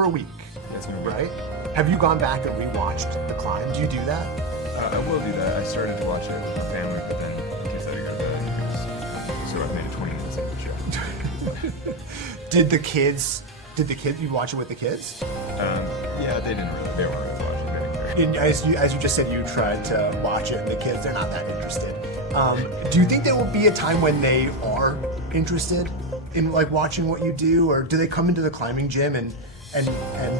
for a week, Yes, ma'am. right? Have you gone back and rewatched The Climb? Do you do that? I will do that. I started to watch it with my family, but then the kids had to go to bed. So I've made it 20 minutes into the show. Did the kids, you watch it with the kids? Yeah, they weren't really watching. They didn't care. As you just said, you tried to watch it, and the kids, they're not that interested. Do you think there will be a time when they are interested in like watching what you do, or do they come into the climbing gym and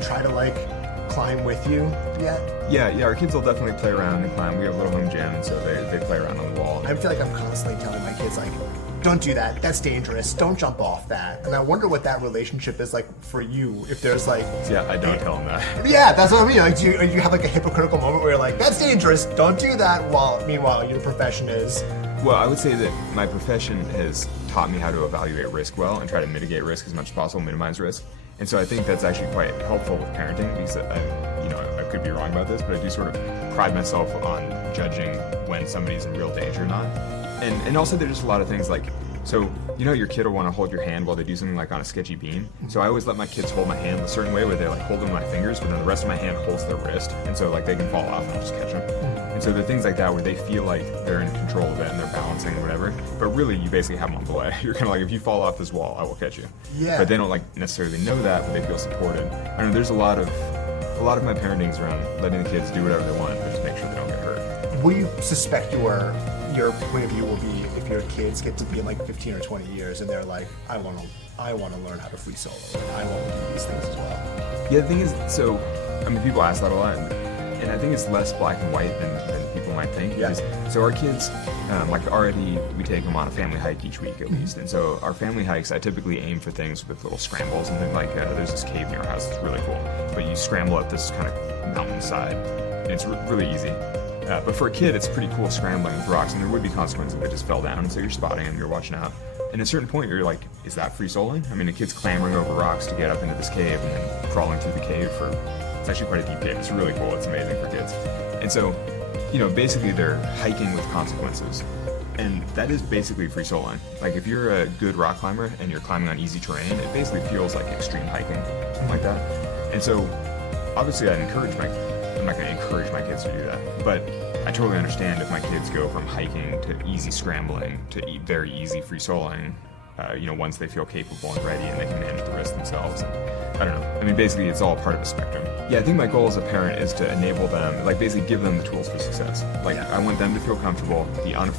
try to like climb with you yet? Yeah, our kids will definitely play around and climb. We have a little home gym, and so they play around on the wall. I feel like I'm constantly telling my kids like, don't do that, that's dangerous, don't jump off that. And I wonder what that relationship is like for you, if there's like... Yeah, I don't tell them that. Yeah, that's what I mean. Like, do you have like a hypocritical moment where you're like, that's dangerous, don't do that, while meanwhile your profession is... Well, I would say that my profession has taught me how to evaluate risk well and try to mitigate risk as much as possible, minimize risk. And so I think that's actually quite helpful with parenting, because I could be wrong about this, but I do sort of pride myself on judging when somebody's in real danger or not. And also there's just a lot of things like, so your kid will want to hold your hand while they do something like on a sketchy beam. So I always let my kids hold my hand a certain way where they like hold them with my fingers, but then the rest of my hand holds their wrist, and so like they can fall off and I'll just catch them. And so there are things like that where they feel like they're in control of it and they're balancing or whatever, but really you basically have them on belay. You're kind of like, if you fall off this wall, I will catch you. Yeah. But they don't like necessarily know that, but they feel supported. I don't know, there's a lot of my parenting's around letting the kids do whatever they want, but just make sure they don't get hurt. What do you suspect your point of view will be if your kids get to be in like 15 or 20 years and they're like, I want to learn how to free solo, and I want to do these things as well? Yeah, the thing is, so people ask that a lot, and I think it's less black and white than people might think. Yeah. So our kids, already we take them on a family hike each week at least, and so our family hikes, I typically aim for things with little scrambles and things like there's this cave near our house that's really cool, but you scramble up this kind of mountainside, and it's really easy. But for a kid, it's pretty cool scrambling with rocks, and there would be consequences if they just fell down, and so you're spotting them, you're watching out. And at a certain point, you're like, is that free soloing? I mean, a kid's clambering over rocks to get up into this cave and then crawling through the cave it's actually quite a deep cave. It's really cool. It's amazing for kids. And so, basically they're hiking with consequences. And that is basically free soloing. Like if you're a good rock climber and you're climbing on easy terrain, it basically feels like extreme hiking, something like that. And so, obviously I'm not going to encourage my kids to do that, but I totally understand if my kids go from hiking to easy scrambling to very easy free soloing, once they feel capable and ready and they can manage the risk themselves. And I don't know. I mean, basically it's all part of a spectrum. Yeah, I think my goal as a parent is to enable them, like basically give them the tools for success. Like I want them to feel comfortable, be unafraid